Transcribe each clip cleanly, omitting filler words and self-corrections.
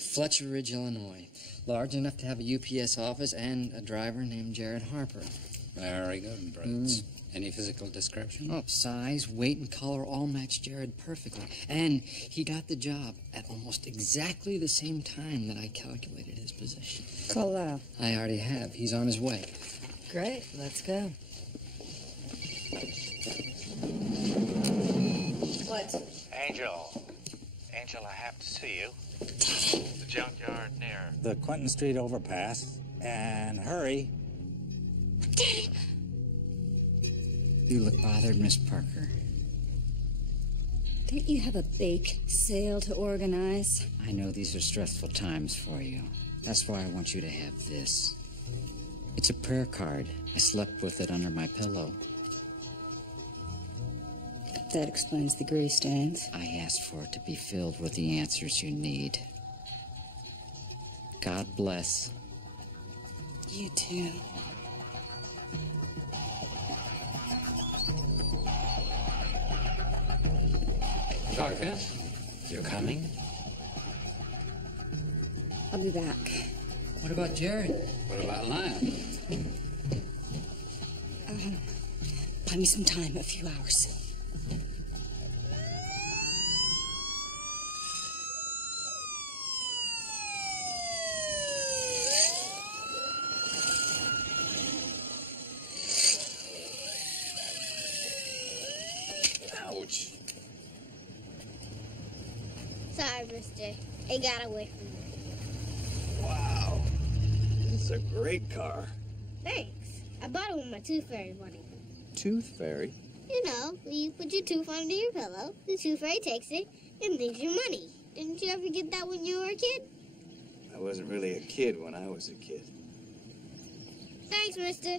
Fletcher Ridge, Illinois. Large enough to have a UPS office and a driver named Jared Harper. Very good, Brooks. Any physical description? Oh, size, weight, and color all match Jared perfectly. And he got the job at almost exactly the same time that I calculated his position. Call out. I already have. He's on his way. Great, let's go. What? Angel, I have to see you. The junkyard near The Quentin Street overpass. And hurry. Daddy! You look bothered, Miss Parker. Don't you have a bake sale to organize? I know these are stressful times for you. That's why I want you to have this. It's a prayer card. I slept with it under my pillow. That explains the grease stains. I asked for it to be filled with the answers you need. God bless. You too. Parker, you're coming? I'll be back. What about Jared? What about Lyon? Buy me some time, a few hours. Ouch. Sorry, mister. It got away from me. Wow. This is a great car. Thanks. I bought it with my tooth fairy money. Tooth fairy? You know, you put your tooth under your pillow, the tooth fairy takes it and leaves you money. Didn't you ever get that when you were a kid? I wasn't really a kid when I was a kid. Thanks, mister.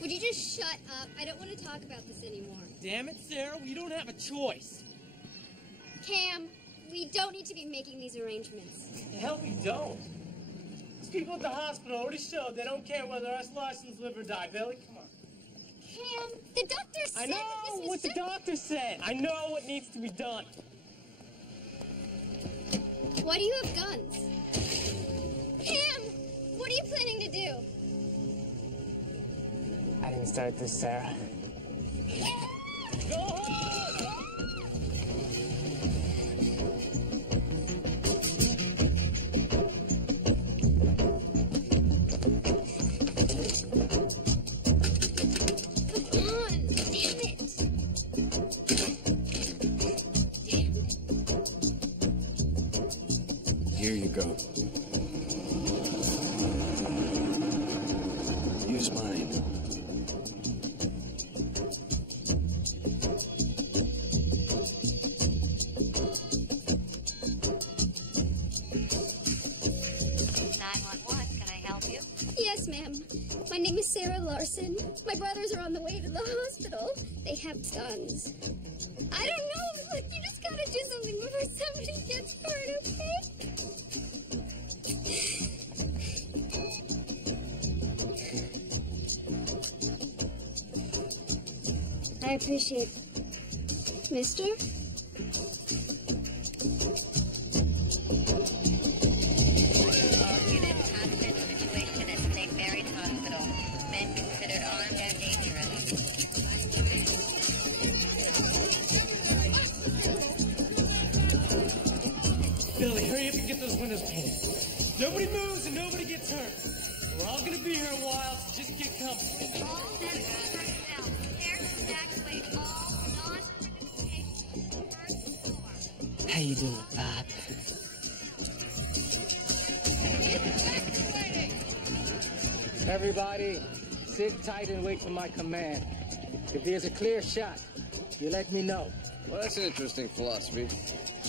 Would you just shut up? I don't want to talk about this anymore. Damn it, Sarah, we don't have a choice. Cam, we don't need to be making these arrangements. The hell we don't. These people at the hospital already showed they don't care whether us Larsons live or die. Billy, come on. Cam, the doctor said I know what the doctor said. I know what needs to be done. Why do you have guns? Cam, what are you planning to do? I didn't start this, Sarah. Go home! Here you go. Use mine. Yes, ma'am. My name is Sarah Larson. My brothers are on the way to the hospital. They have guns. I don't know. Look, you just gotta do something before somebody gets hurt, okay? I appreciate it. Mister? Billy, hurry up and get those windows painted. Nobody moves and nobody gets hurt. We're all gonna be here a while, so just get comfortable. All necessary personnel, prepare to evacuate all non-participating on the first floor. How you doing, Bob? Everybody, sit tight and wait for my command. If there's a clear shot, you let me know. Well, that's an interesting philosophy.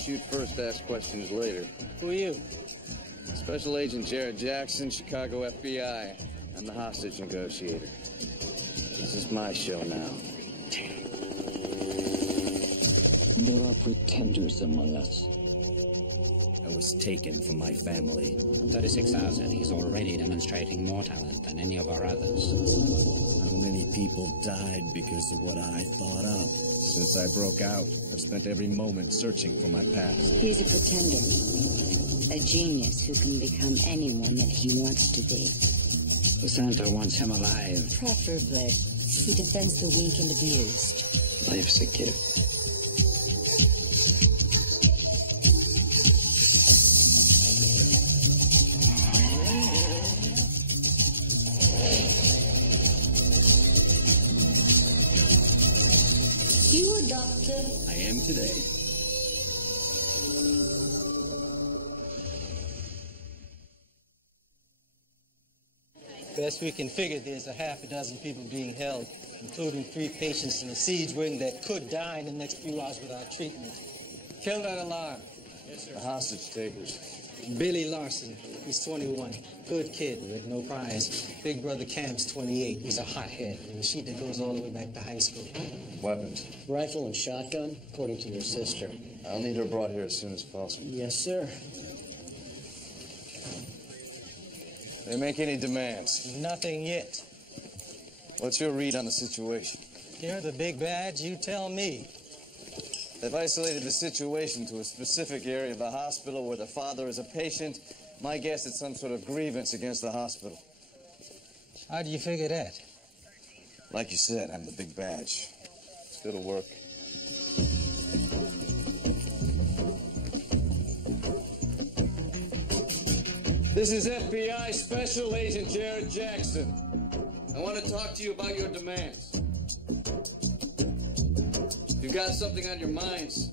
Shoot first, ask questions later. Who are you? Special Agent Jared Jackson, Chicago FBI. I'm the hostage negotiator. This is my show now. There are pretenders among us. I was taken from my family. 36 hours in, he's already demonstrating more talent than any of our others. How many people died because of what I thought up? Since I broke out, I've spent every moment searching for my past. He's a pretender. A genius who can become anyone that he wants to be. The Santa wants him alive. Preferably. He defends the weak and abused. Life's a gift. You a doctor? I am today. Best we can figure, there's a half a dozen people being held, including 3 patients in the siege wing that could die in the next few hours without treatment. Kill that alarm. Yes, sir. The hostage takers. Billy Larson, he's 21. Good kid with no prize. Big brother Cam's 28. He's a hothead. And a sheet that goes all the way back to high school. Weapons? Rifle and shotgun, according to your sister. I'll need her brought here as soon as possible. Yes, sir. They make any demands? Nothing yet. What's your read on the situation? You're the big badge, you tell me. They've isolated the situation to a specific area of the hospital where the father is a patient. My guess it's some sort of grievance against the hospital. How do you figure that? Like you said, I'm the big badge. It'll work. This is FBI Special Agent Jared Jackson. I want to talk to you about your demands. You've got something on your minds.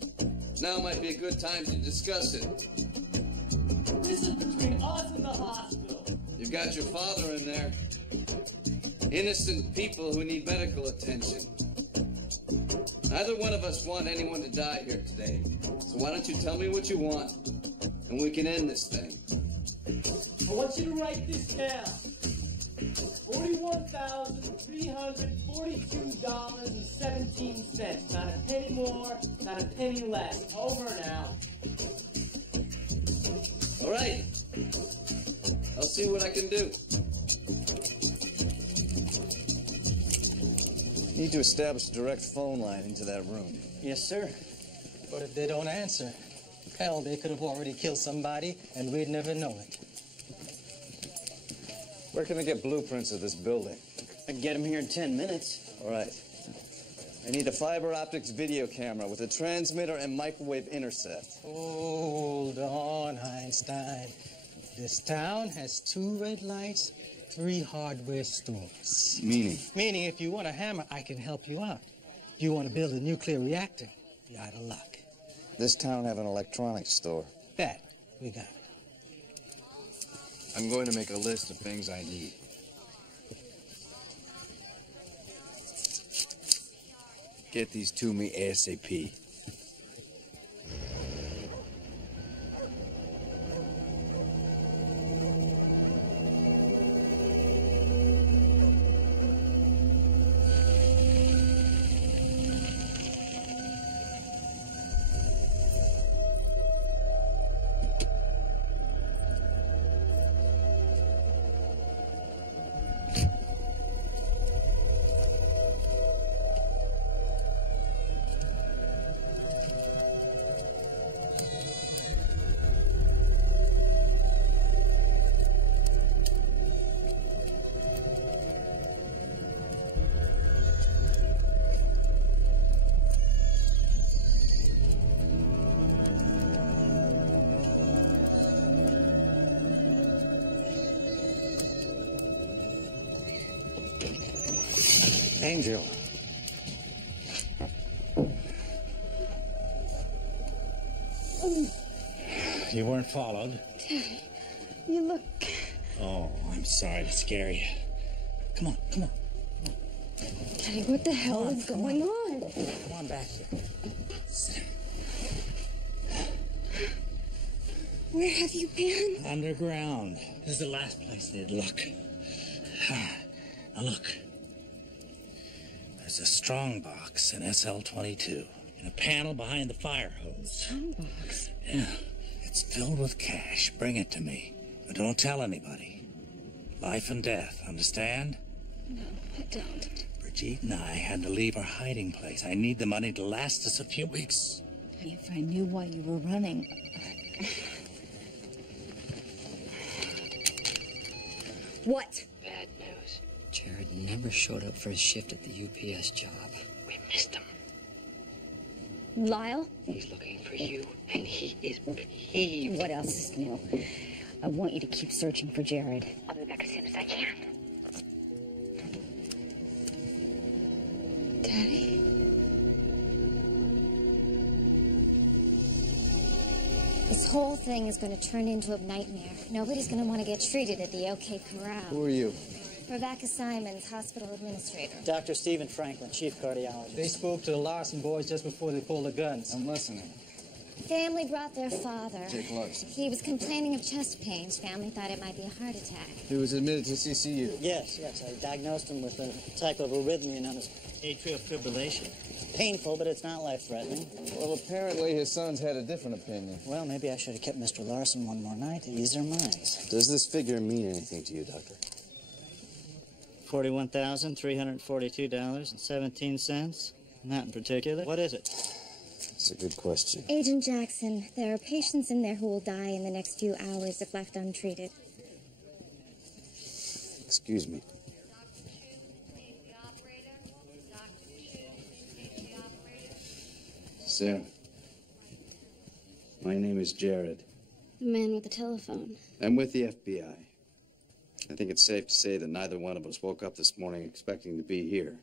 Now might be a good time to discuss it. This is between us and the hospital. You've got your father in there. Innocent people who need medical attention. Neither one of us want anyone to die here today. So why don't you tell me what you want, and we can end this thing. I want you to write this down. $41,342.17. Not a penny more, not a penny less. Over now. All right. I'll see what I can do. Need to establish a direct phone line into that room. Yes, sir. But if they don't answer, hell, they could have already killed somebody, and we'd never know it. Where can I get blueprints of this building? I can get them here in 10 minutes. All right. I need a fiber optics video camera with a transmitter and microwave intercept. Hold on, Einstein. This town has 2 red lights, 3 hardware stores. Meaning? Meaning, if you want a hammer, I can help you out. If you want to build a nuclear reactor, you're out of luck. This town have an electronics store. That, we got it. I'm going to make a list of things I need. Get these to me ASAP. Angel. You weren't followed? Daddy, you look... Oh, I'm sorry to scare you. Come on, come on. Daddy, what the hell is going on? Come on back here. Sit down. Where have you been? Underground. This is the last place they'd look. Now look. There's a strong box in SL22 in a panel behind the fire hose. Strong box? Yeah. It's filled with cash. Bring it to me. But don't tell anybody. Life and death, understand? No, I don't. For Jeet and I had to leave our hiding place. I need the money to last us a few weeks. If I knew why you were running. What? Bad news. Jared never showed up for his shift at the UPS job. We missed him. Lyle? He's looking for you, and he is peeved. What else is new? I want you to keep searching for Jared. I'll be back as soon as I can. Daddy? This whole thing is going to turn into a nightmare. Nobody's going to want to get treated at the OK Corral. Who are you? Rebecca Simons, hospital administrator. Dr. Stephen Franklin, chief cardiologist. They spoke to the Larson boys just before they pulled the guns. I'm listening. Family brought their father. Jake Larson. He was complaining of chest pains. Family thought it might be a heart attack. He was admitted to CCU. Yes. I diagnosed him with a type of arrhythmia known as atrial fibrillation. Painful, but it's not life-threatening. Well, apparently his sons had a different opinion. Well, maybe I should have kept Mr. Larson one more night to ease their minds. Does this figure mean anything to you, Doctor? $41,342.17. Not in particular. What is it? That's a good question. Agent Jackson, there are patients in there who will die in the next few hours if left untreated. Excuse me. Sarah, my name is Jared. The man with the telephone. I'm with the FBI. I think it's safe to say that neither one of us woke up this morning expecting to be here.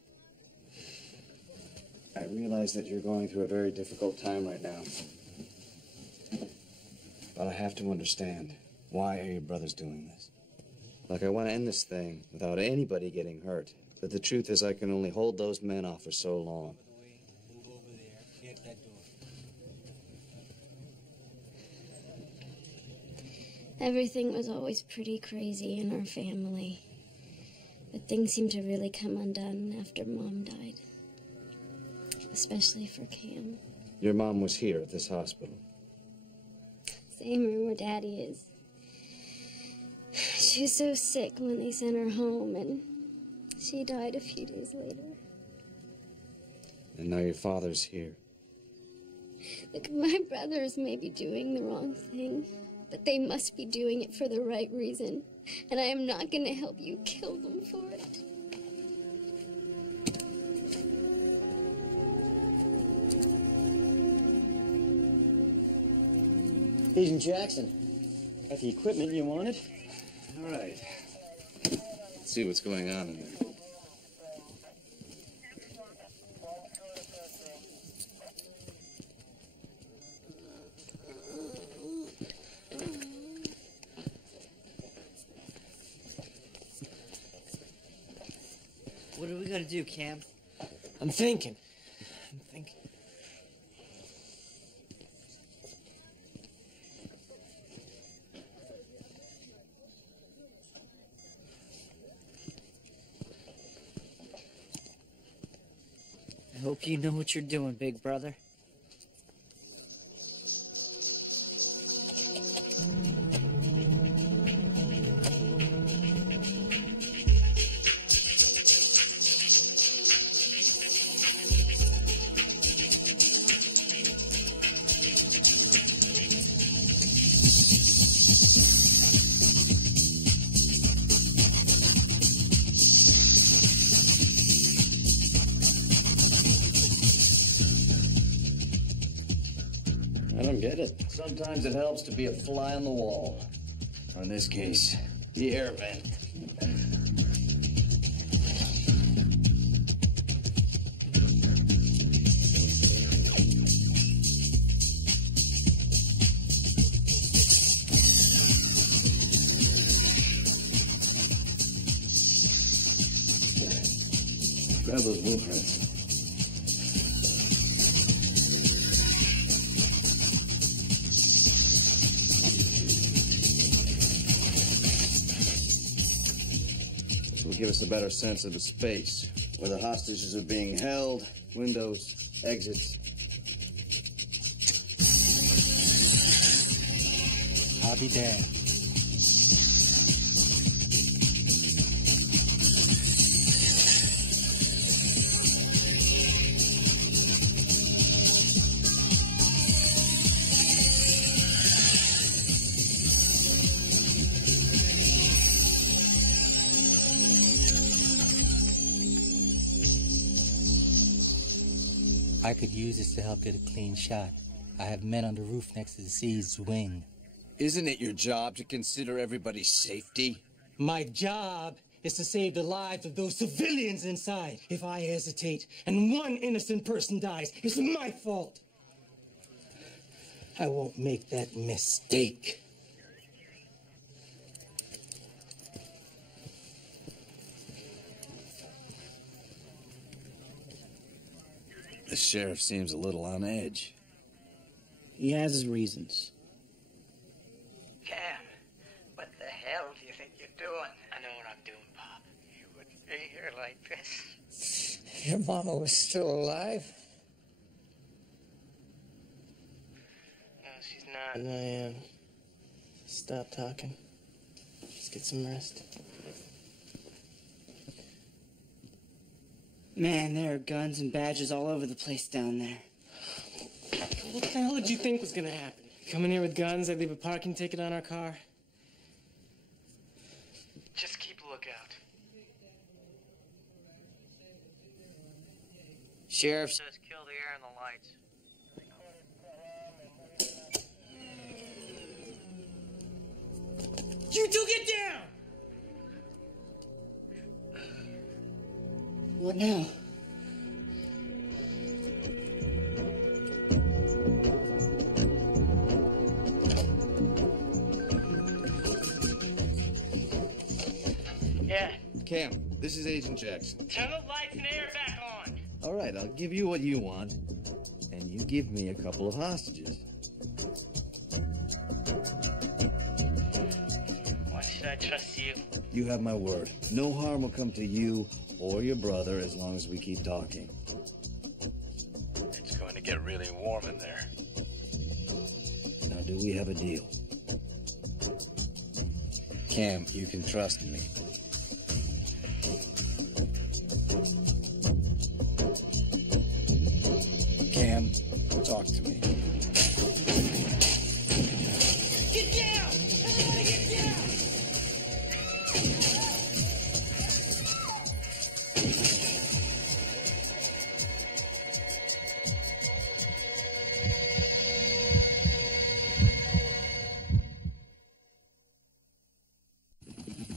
I realize that you're going through a very difficult time right now. But I have to understand, why are your brothers doing this? Like, I want to end this thing without anybody getting hurt. But the truth is I can only hold those men off for so long. Everything was always pretty crazy in our family. But things seemed to really come undone after Mom died. Especially for Cam. Your mom was here at this hospital. Same room where Daddy is. She was so sick when they sent her home, and she died a few days later. And now your father's here. Look, my brothers may be doing the wrong thing, but they must be doing it for the right reason. And I am not going to help you kill them for it. Agent Jackson, got the equipment you wanted? All right. Let's see what's going on in there. What are we gonna do, Cam? I'm thinking. I hope you know what you're doing, big brother. I don't get it. Sometimes it helps to be a fly on the wall. Or in this case, the air vent. Grab those blueprints. Give us a better sense of the space where the hostages are being held, windows, exits. I'll be damned. I could use this to help get a clean shot. I have men on the roof next to the C's wing. Isn't it your job to consider everybody's safety? My job is to save the lives of those civilians inside. If I hesitate and one innocent person dies, it's my fault. I won't make that mistake. The sheriff seems a little on edge. He has his reasons. Cam, what the hell do you think you're doing? I know what I'm doing, Pop. You wouldn't be here like this. If your mama was still alive. No, she's not. And I am. Stop talking. Just get some rest. Man, there are guns and badges all over the place down there. What the hell did you think was gonna happen? Come in here with guns, I'd leave a parking ticket on our car. Just keep a lookout. Sheriff says kill the air and the lights. You two get down! What now? Yeah. Cam, this is Agent Jackson. Turn the lights and air back on. All right, I'll give you what you want, and you give me a couple of hostages. Why should I trust you? You have my word. No harm will come to you or your brother as long as we keep talking. It's going to get really warm in there. Now, do we have a deal? Cam, you can trust me. Cam, talk to me. Get down! Everybody get down!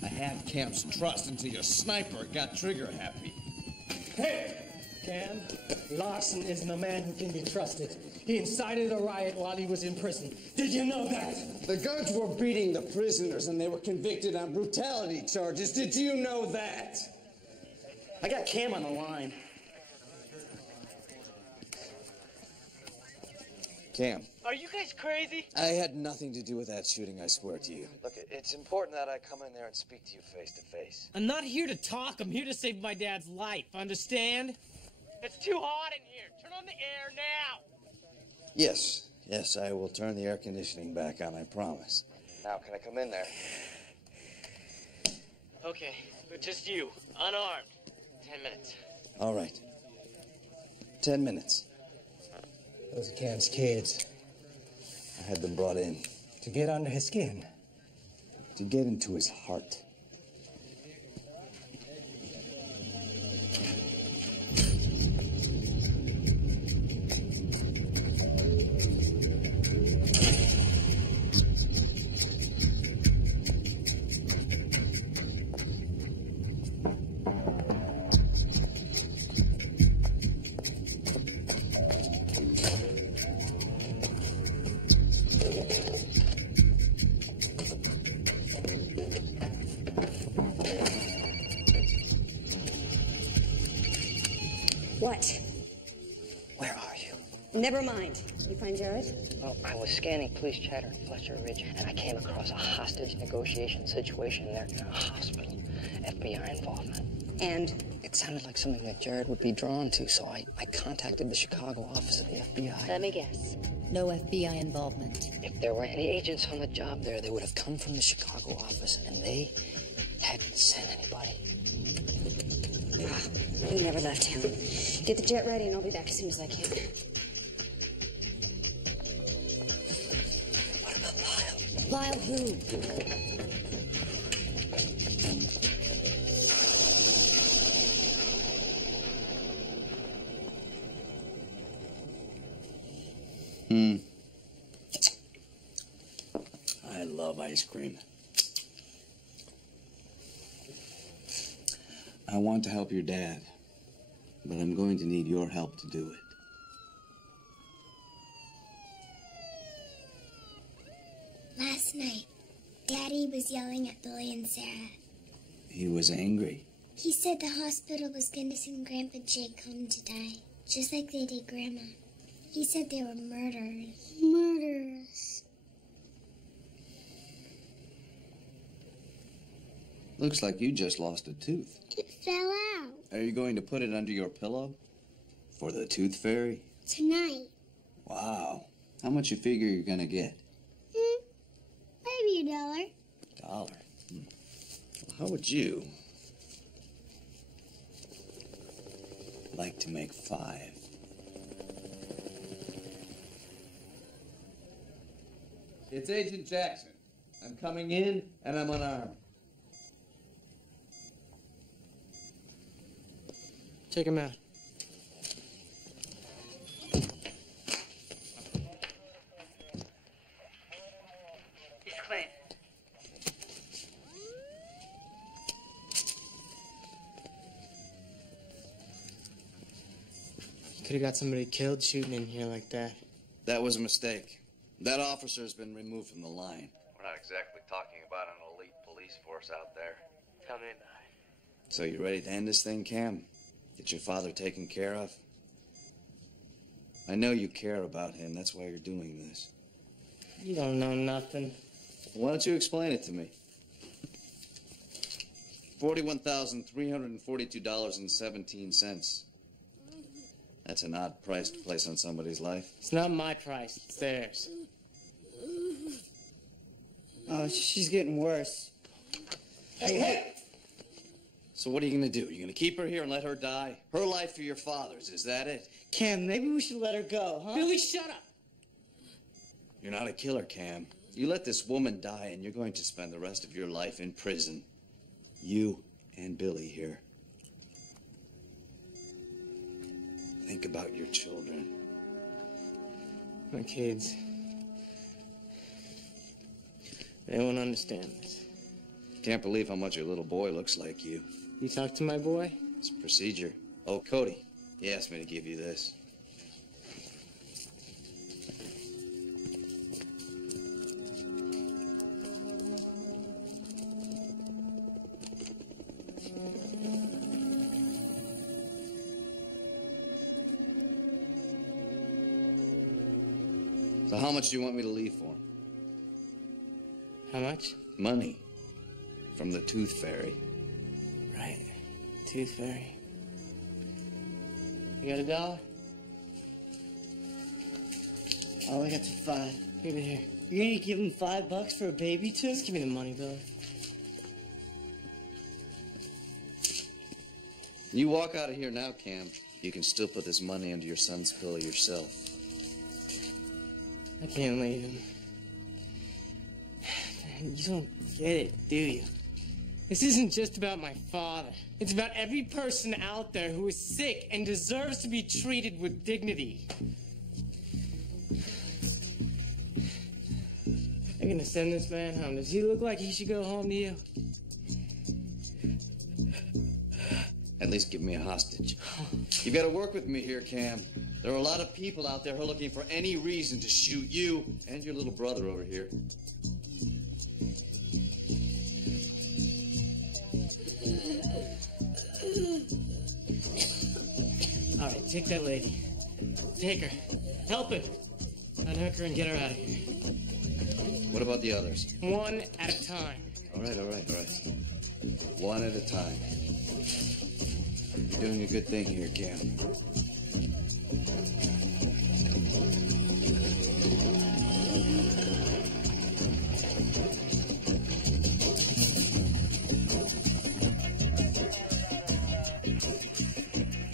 I had Cam's trust until your sniper got trigger happy. Hey, Cam, Larson isn't a man who can be trusted. He incited a riot while he was in prison. Did you know that? The guards were beating the prisoners and they were convicted on brutality charges. Did you know that? I got Cam on the line. Cam, Are you guys crazy? I had nothing to do with that shooting, I swear to you. Look, it's important that I come in there and speak to you face to face. I'm not here to talk. I'm here to save my dad's life. Understand? It's too hot in here. Turn on the air now. Yes, I will turn the air conditioning back on, I promise. Now, can I come in there? Okay, but just you, unarmed. 10 minutes. All right. 10 minutes. Those are Cam's kids. I had them brought in. To get under his skin. To get into his heart. What? Where are you? Never mind. You find Jared? Well, I was scanning police chatter in Fletcher Ridge, and I came across a hostage negotiation situation there in a hospital. FBI involvement. And? It sounded like something that Jared would be drawn to, so I contacted the Chicago office of the FBI. Let me guess. No FBI involvement. If there were any agents on the job there, they would have come from the Chicago office, and they hadn't sent anybody. He never left town. Get the jet ready and I'll be back as soon as I can. What about Lyle? Lyle who? I love ice cream. I want to help your dad, but I'm going to need your help to do it. Last night, Daddy was yelling at Billy and Sarah. He was angry. He said the hospital was going to send Grandpa Jake home to die, just like they did Grandma. He said they were murderers. Murderers. Looks like you just lost a tooth. It fell out. Are you going to put it under your pillow? For the tooth fairy? Tonight. Wow. How much you figure you're gonna get? Maybe $1. $1? Well, how would you like to make 5? It's Agent Jackson. I'm coming in, and I'm unarmed. Check him out. He's clean. Could have got somebody killed shooting in here like that. That was a mistake. That officer's been removed from the line. We're not exactly talking about an elite police force out there. Tell me about So you ready to end this thing, Cam? Get your father taken care of? I know you care about him. That's why you're doing this. it. You don't know nothing. Why don't you explain it to me? $41,342.17. That's an odd price to place on somebody's life. It's not my price. It's theirs. Oh, she's getting worse. Hey! So what are you gonna do? You gonna keep her here and let her die? Her life for your father's, is that it? Cam, maybe we should let her go, huh? Billy, shut up! You're not a killer, Cam. You let this woman die and you're going to spend the rest of your life in prison. You and Billy here. Think about your children. My kids. They won't understand this. Can't believe how much your little boy looks like you. You talk to my boy? It's procedure. Oh, Cody, he asked me to give you this. So how much do you want me to leave for him? How much? Money. From the Tooth Fairy. Right. Tooth Fairy. You got $1? All I got to 5. Give it here. You're gonna give him $5 for a baby tooth? Just give me the money, Billy. You walk out of here now, Cam. You can still put this money under your son's pillow yourself. I can't leave him. You don't get it, do you? This isn't just about my father. It's about every person out there who is sick and deserves to be treated with dignity. You're gonna send this man home. Does he look like he should go home to you? At least give me a hostage. You gotta work with me here, Cam. There are a lot of people out there who are looking for any reason to shoot you and your little brother over here. All right, take that lady. Take her. Help him. Unhook her and get her out of here. What about the others? One at a time. All right. One at a time. You're doing a good thing here, Cam.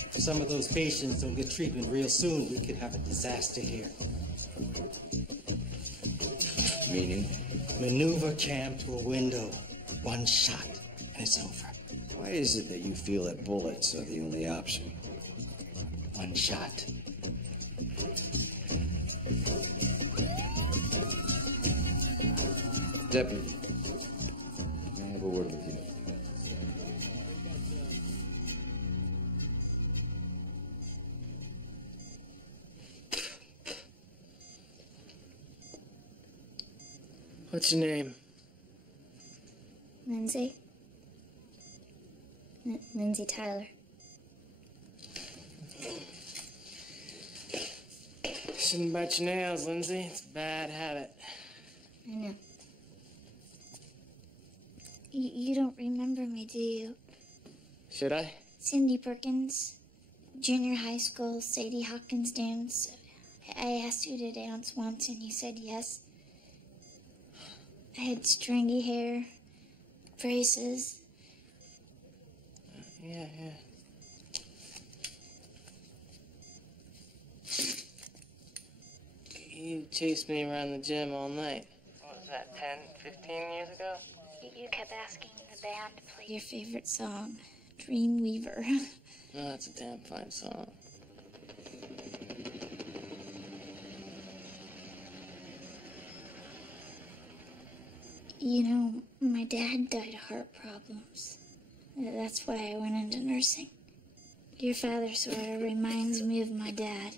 If some of those patients don't get treatment real soon, we could have a disaster here. Meaning? Maneuver Cam to a window. One shot, and it's over. Why is it that you feel that bullets are the only option? One shot. Deputy, may I have a word with you? What's your name? Lindsay. Lindsay Tyler. Shouldn't bite your nails, Lindsay. It's a bad habit. I know. You don't remember me, do you? Should I? Cindy Perkins, junior high school, Sadie Hawkins dance. I asked you to dance once and you said yes. I had stringy hair, braces. Yeah. You chased me around the gym all night. What was that, 10, 15 years ago? You kept asking the band to play your favorite song, Dreamweaver. Oh, that's a damn fine song. You know, my dad died of heart problems. That's why I went into nursing. Your father sort of reminds me of my dad.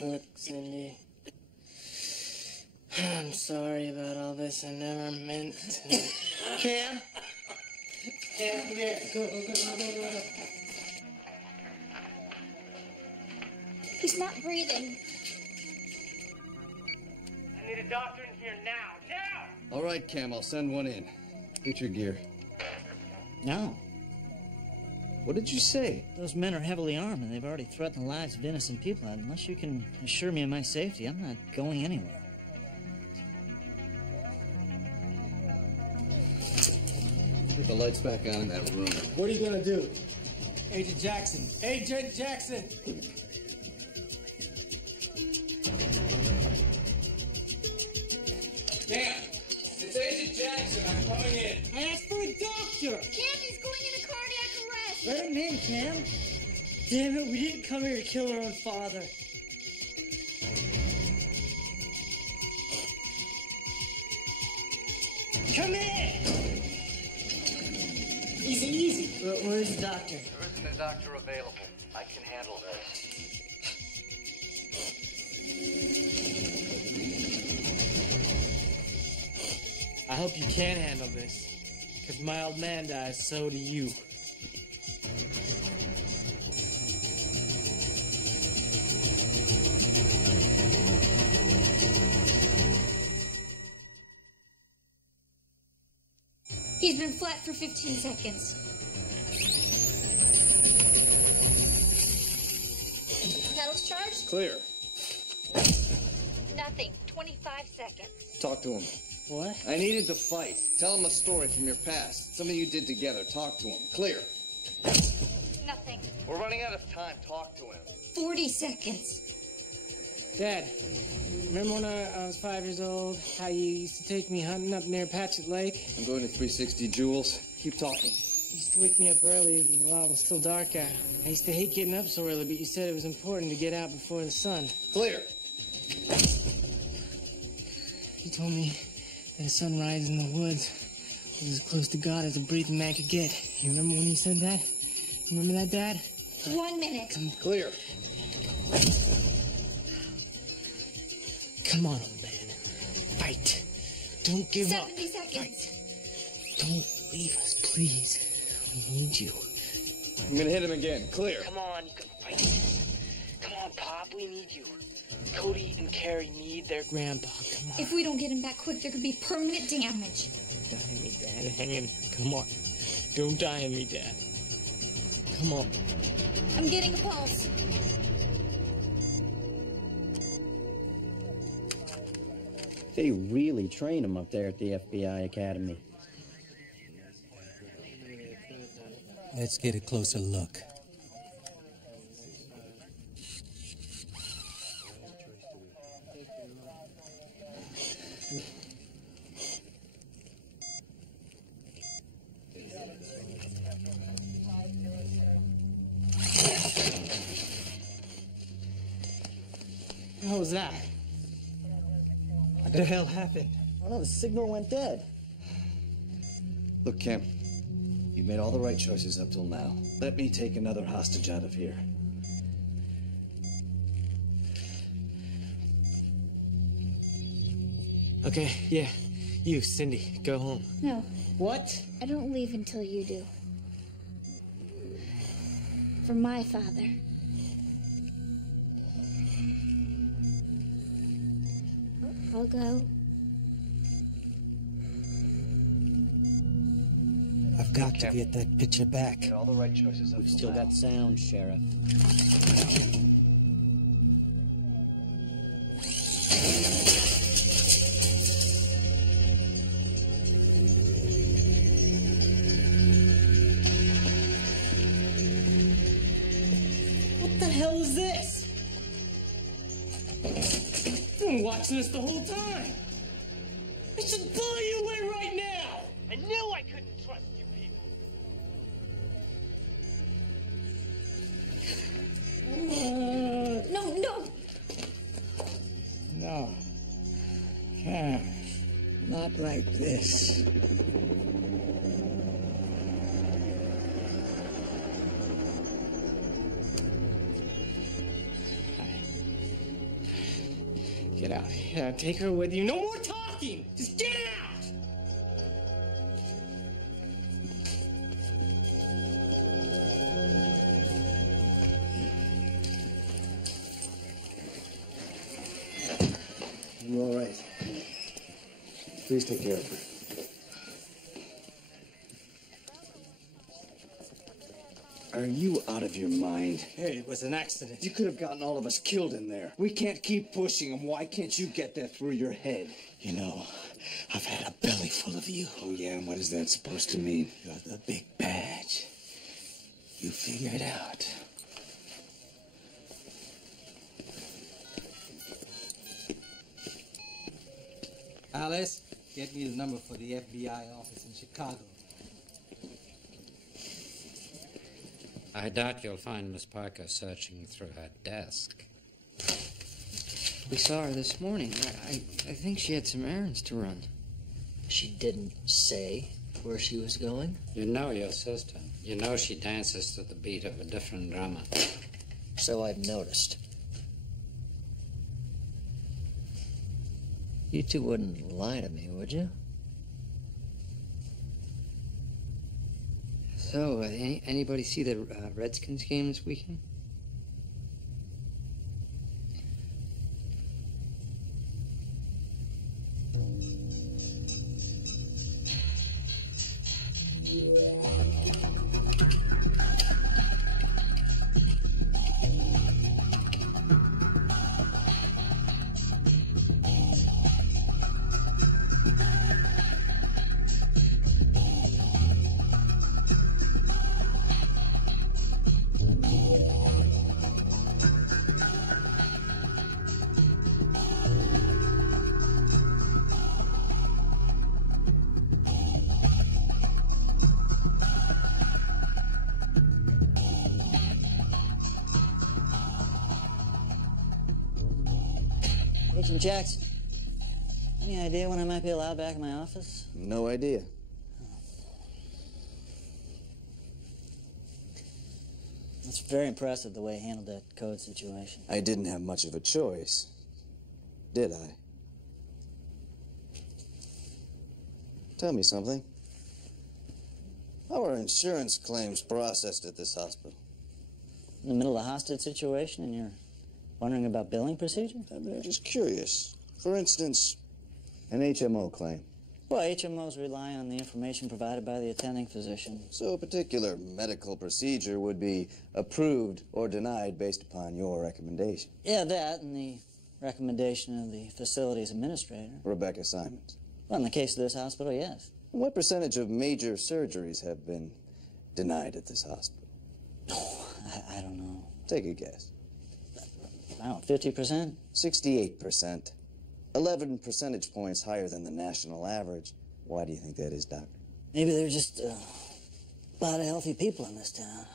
Look, Cindy. I'm sorry about all this. I never meant to. Cam? Cam, come here. Go. He's not breathing. I need a doctor in here now. All right, Cam, I'll send one in. Get your gear. No. What did you say? Those men are heavily armed, and they've already threatened the lives of innocent people. Unless you can assure me of my safety, I'm not going anywhere. Put the lights back on in that room. What are you gonna do? Agent Jackson. Agent Jackson! Cam, it's Agent Jackson. I'm coming in. I asked for a doctor. Cam, he's going into cardiac arrest. Let him in, Cam. Damn it, we didn't come here to kill our own father. Come in! Easy. Where's the doctor? There isn't a doctor available. I can handle this. I hope you can handle this. If my old man dies, so do you. He's been flat for 15 seconds. Pedals charged? Clear. Nothing. 25 seconds. Talk to him. What? I needed to fight. Tell him a story from your past. Something you did together. Talk to him. Clear. Nothing. We're running out of time. Talk to him. 40 seconds. Dad, remember when I was 5 years old, how you used to take me hunting up near Patchett Lake? I'm going to 360 Jules. Keep talking. You used to wake me up early while it was still dark out. I used to hate getting up so early, but you said it was important to get out before the sun. Clear. You told me that a sunrise in the woods was as close to God as a breathing man could get. You remember when you said that? You remember that, Dad? 1 minute. Clear. Come on, old man. Fight. Don't give up. 70 seconds. Don't leave us, please. We need you. I'm gonna hit him again. Clear. Come on, you can fight. Come on, Pop, we need you. Cody and Carrie need their grandpa. Come on. If we don't get him back quick, there could be permanent damage. Don't die on me, Dad. Hang in. Come on. Don't die on me, Dad. Come on. I'm getting a pulse. They really train them up there at the FBI Academy. Let's get a closer look. hell was that? What the hell happened? Oh no, the signal went dead. Look, Cam, you've made all the right choices up till now. Let me take another hostage out of here. Okay, yeah. You, Cindy, go home. No, What? I don't leave until you do. For my father. I'll go. I've got to get that picture back. Made all the right choices up We've till still now. got sound, Sheriff. What the hell is this? You've been watching us the whole time. I should blow you away right now. I knew I couldn't trust you people. No, no. No. Cam, not like this. Get out. Yeah, take her with you. No more talking. Just get out. You all right? Please take care of her. Are you out of your mind? Hey, it was an accident. You could have gotten all of us killed in there. We can't keep pushing them. Why can't you get that through your head? You know, I've had a belly full of you. Oh, yeah, and what is that supposed to mean? You're the big badge. You figure it out. Alice, get me the number for the FBI office in Chicago. I doubt you'll find Miss Parker searching through her desk. We saw her this morning. I think she had some errands to run. She didn't say where she was going? You know your sister. You know she dances to the beat of a different drummer. So I've noticed. You two wouldn't lie to me, would you? So, anybody see the Redskins game this weekend? Agent Jackson, any idea when I might be allowed back in my office? No idea. That's very impressive, the way he handled that code situation. I didn't have much of a choice, did I? Tell me something. How are insurance claims processed at this hospital? In the middle of a hostage situation and you're wondering about billing procedure? I'm just curious. For instance, an HMO claim. Well, HMOs rely on the information provided by the attending physician. So a particular medical procedure would be approved or denied based upon your recommendation. Yeah, that and the recommendation of the facility's administrator. Rebecca Simons. Well, in the case of this hospital, yes. What percentage of major surgeries have been denied at this hospital? Oh, I don't know. Take a guess. I don't know, 50%? 68%. 11 percentage points higher than the national average. Why do you think that is, Doctor? Maybe there's just a lot of healthy people in this town.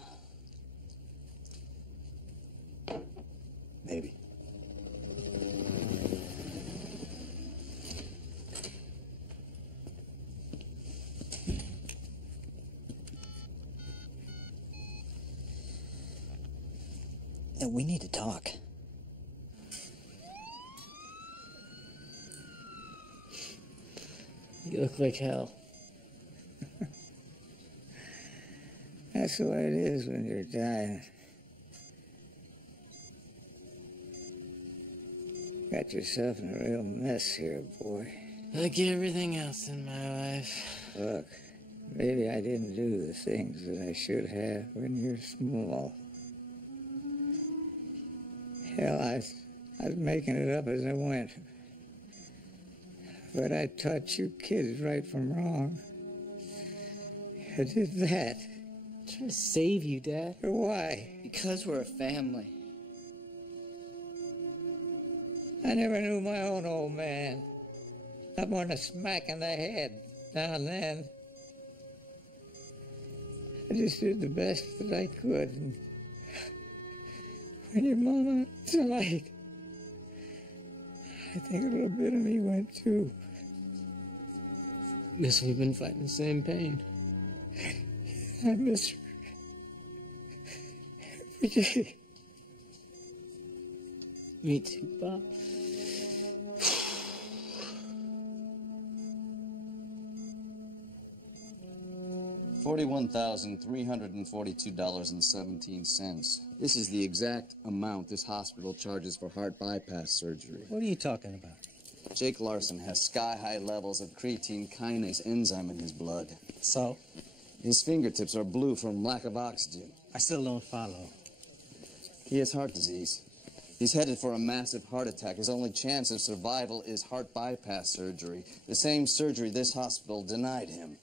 Maybe. Yeah, we need to talk. You look like hell. That's the way it is when you're dying. Got yourself in a real mess here, boy. Like everything else in my life. Look, maybe I didn't do the things that I should have when you're small. Hell, I was making it up as I went. But I taught you kids right from wrong. I did that. I'm trying to save you, Dad. Why? Because we're a family. I never knew my own old man. Not more than a smack in the head now and then. I just did the best that I could. And when your mama died, I think a little bit of me went too. Guess we've been fighting the same pain. I miss her every day. Me too, Bob. $41,342.17. This is the exact amount this hospital charges for heart bypass surgery. What are you talking about? Jake Larson has sky-high levels of creatine kinase enzyme in his blood. So? His fingertips are blue from lack of oxygen. I still don't follow. He has heart disease. He's headed for a massive heart attack. His only chance of survival is heart bypass surgery, the same surgery this hospital denied him.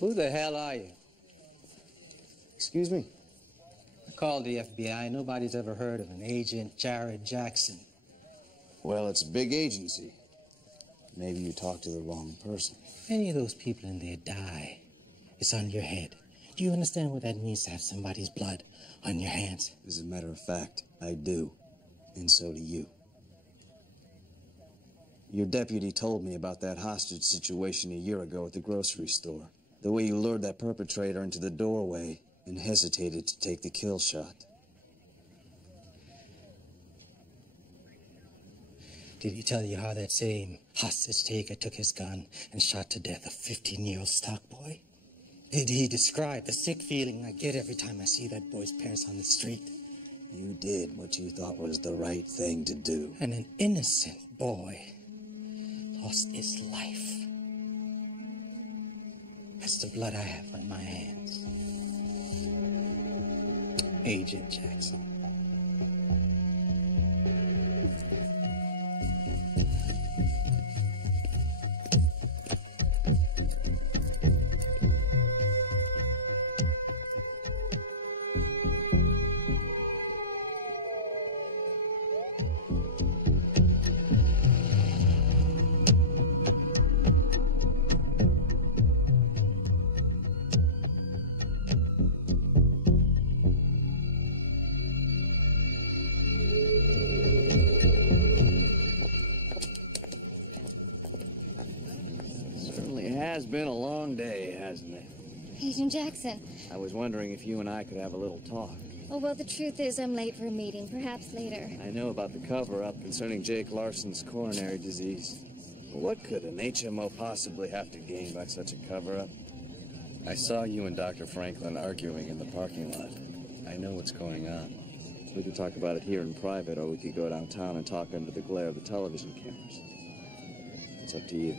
Who the hell are you? Excuse me? I called the FBI. Nobody's ever heard of an Agent Jared Jackson. Well, it's a big agency. Maybe you talked to the wrong person. If any of those people in there die, it's on your head. Do you understand what that means to have somebody's blood on your hands? As a matter of fact, I do. And so do you. Your deputy told me about that hostage situation a year ago at the grocery store. The way you lured that perpetrator into the doorway and hesitated to take the kill shot. Did he tell you how that same hostage taker took his gun and shot to death a 15-year-old stock boy? Did he describe the sick feeling I get every time I see that boy's parents on the street? You did what you thought was the right thing to do. And an innocent boy lost his life. That's the blood I have on my hands. Agent Jackson. It's been a long day, hasn't it? Agent Jackson. I was wondering if you and I could have a little talk. Oh, well, the truth is I'm late for a meeting. Perhaps later. I know about the cover-up concerning Jake Larson's coronary disease. But what could an HMO possibly have to gain by such a cover-up? I saw you and Dr. Franklin arguing in the parking lot. I know what's going on. We could talk about it here in private, or we could go downtown and talk under the glare of the television cameras. It's up to you.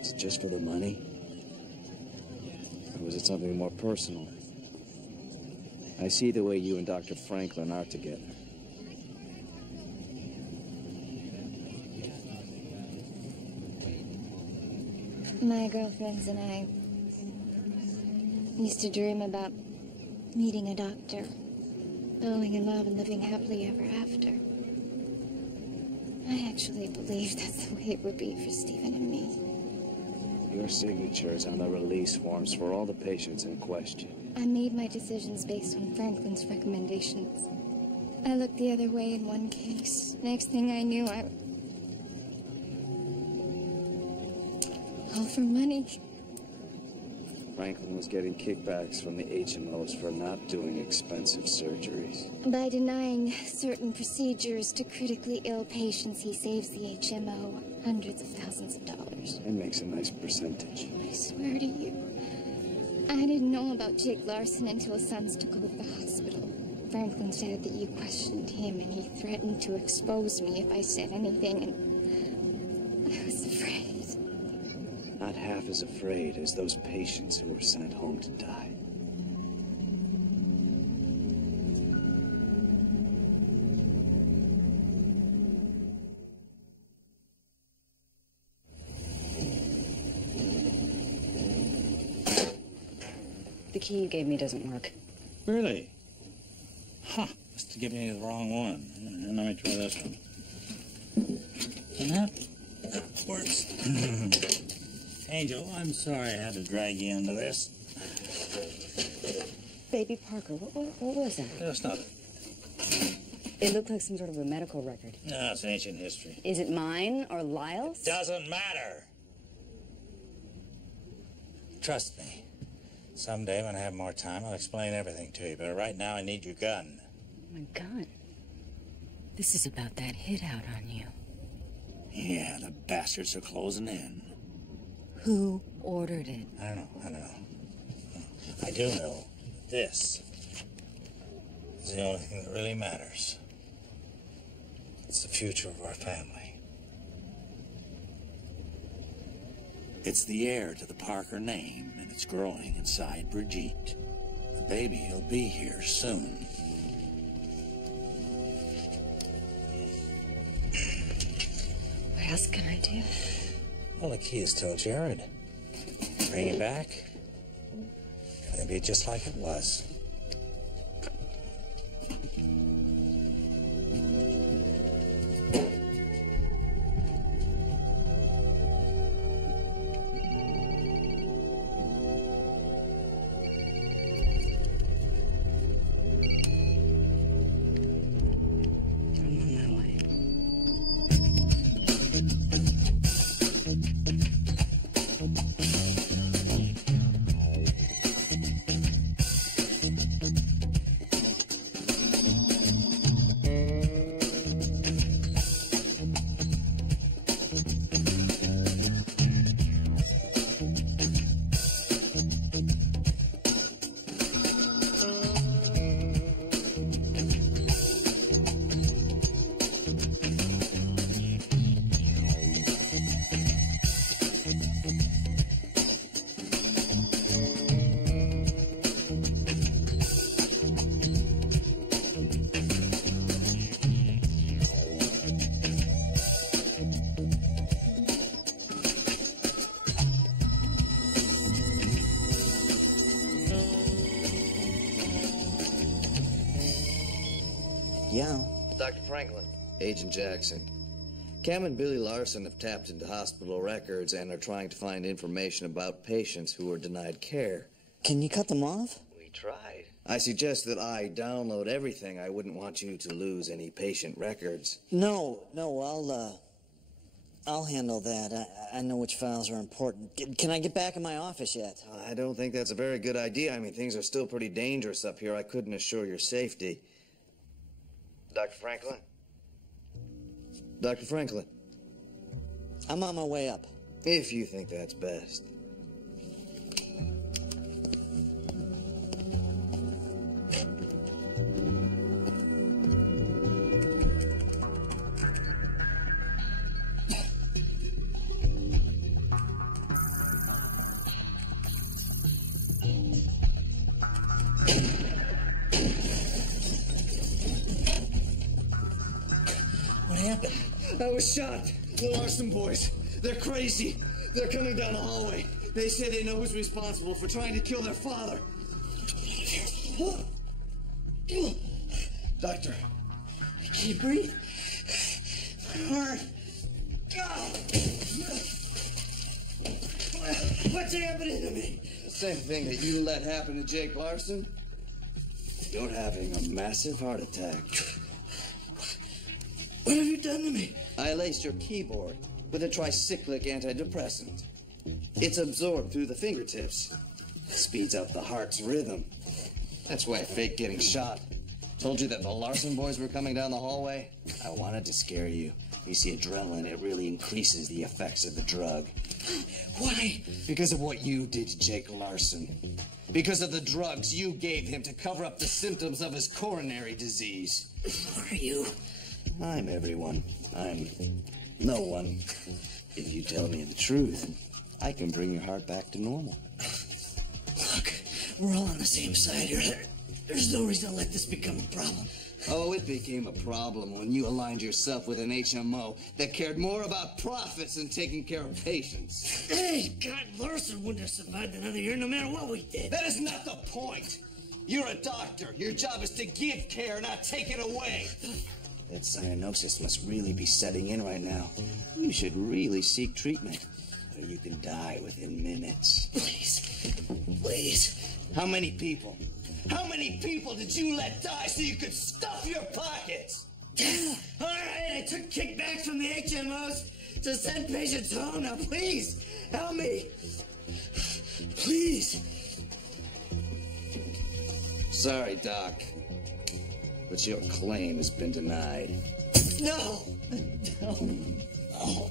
Is it just for the money? Or was it something more personal? I see the way you and Dr. Franklin are together. My girlfriends and I used to dream about meeting a doctor, falling in love and living happily ever after. I actually believe that's the way it would be for Stephen and me. Your signatures on the release forms for all the patients in question. I made my decisions based on Franklin's recommendations. I looked the other way in one case. Next thing I knew, all for money. Franklin was getting kickbacks from the HMOs for not doing expensive surgeries. By denying certain procedures to critically ill patients, he saves the HMO hundreds of thousands of dollars. And makes a nice percentage. I swear to you, I didn't know about Jake Larson until his sons took over the hospital. Franklin said that you questioned him, and he threatened to expose me if I said anything, and I was afraid. Not half as afraid as those patients who were sent home to die. The key you gave me doesn't work. Really? Huh. Must have given you the wrong one. Let me try this one. And that works. Angel, I'm sorry I had to drag you into this. Baby Parker, what was that? That's nothing. It looked like some sort of a medical record. No, it's ancient history. Is it mine or Lyle's? Doesn't matter. Trust me. Someday when I have more time, I'll explain everything to you. But right now, I need your gun. My gun? This is about that hit out on you. Yeah, the bastards are closing in. Who ordered it? I don't know. I do know this is the only thing that really matters. It's the future of our family. It's the heir to the Parker name, and it's growing inside Brigitte. The baby will be here soon. What else can I do? Well, the key is still Jared. Bring it back. It'll be just like it was. Yeah. Dr. Franklin. Agent Jackson. Cam and Billy Larson have tapped into hospital records and are trying to find information about patients who were denied care. Can you cut them off? We tried. I suggest that I download everything. I wouldn't want you to lose any patient records. No, I'll handle that. I know which files are important. Can I get back in my office yet? I don't think that's a very good idea. I mean, things are still pretty dangerous up here. I couldn't assure your safety. Dr. Franklin? Dr. Franklin? I'm on my way up. If you think that's best. What happened? I was shot. The Larson boys. They're crazy. They're coming down the hallway. They say they know who's responsible for trying to kill their father. Doctor, can you breathe? My heart. What's happening to me? The same thing that you let happen to Jake Larson. You're having a massive heart attack. What have you done to me? I laced your keyboard with a tricyclic antidepressant. It's absorbed through the fingertips. Speeds up the heart's rhythm. That's why I faked getting shot. Told you that the Larson boys were coming down the hallway? I wanted to scare you. You see, adrenaline, it really increases the effects of the drug. Why? Because of what you did to Jake Larson. Because of the drugs you gave him to cover up the symptoms of his coronary disease. Who are you? I'm everyone. I'm no one. If you tell me the truth, I can bring your heart back to normal. Look, we're all on the same side here. There's no reason to let this become a problem. Oh, it became a problem when you aligned yourself with an HMO that cared more about profits than taking care of patients. Hey, God, Larson wouldn't have survived another year no matter what we did. That is not the point. You're a doctor. Your job is to give care, not take it away. That cyanosis must really be setting in right now. You should really seek treatment, or you can die within minutes. Please, please. How many people? How many people did you let die so you could stuff your pockets? All right, I took kickbacks from the HMOs to send patients home. Now, please, help me. Please. Sorry, Doc, but your claim has been denied. No. No. No.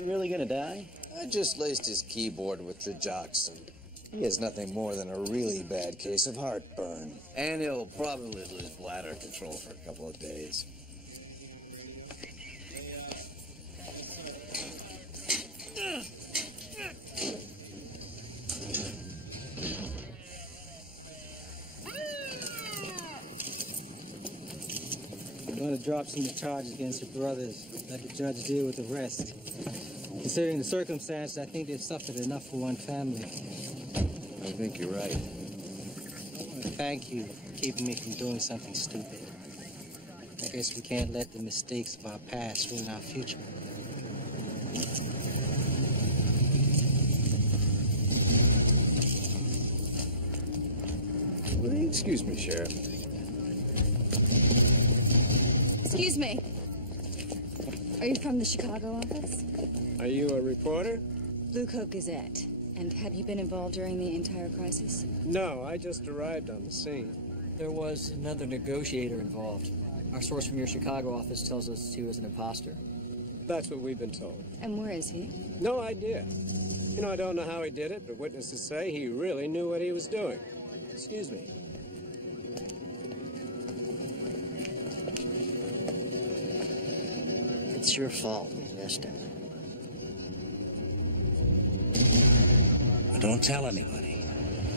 Really gonna die? I just laced his keyboard with digoxin. He has nothing more than a really bad case of heartburn. And he'll probably lose bladder control for a couple of days. I'm going to drop some of the charges against your brothers. Let the judge deal with the rest. Considering the circumstances, I think they've suffered enough for one family. I think you're right. I want to thank you for keeping me from doing something stupid. I guess we can't let the mistakes of our past ruin our future. Will you excuse me, Sheriff? Excuse me. Are you from the Chicago office? Are you a reporter? Blue Coat Gazette. And have you been involved during the entire crisis? No, I just arrived on the scene. There was another negotiator involved. Our source from your Chicago office tells us he was an imposter. That's what we've been told. And where is he? No idea. You know, I don't know how he did it, but witnesses say he really knew what he was doing. Excuse me. It's your fault, Mister. Don't tell anybody.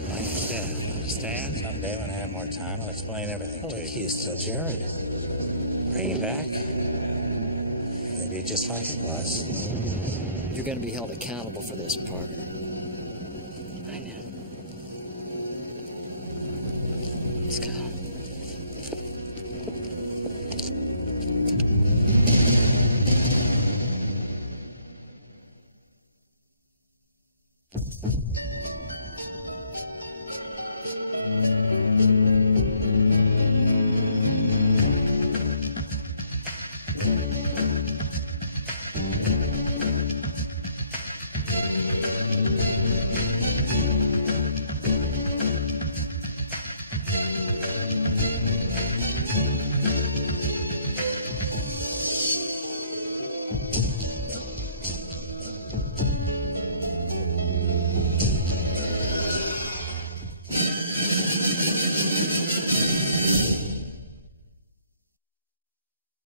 Like that, you understand? Someday when I have more time, I'll explain everything to you. He is still Jared. Bring him back. It'll be just like it was. You're going to be held accountable for this, Parker.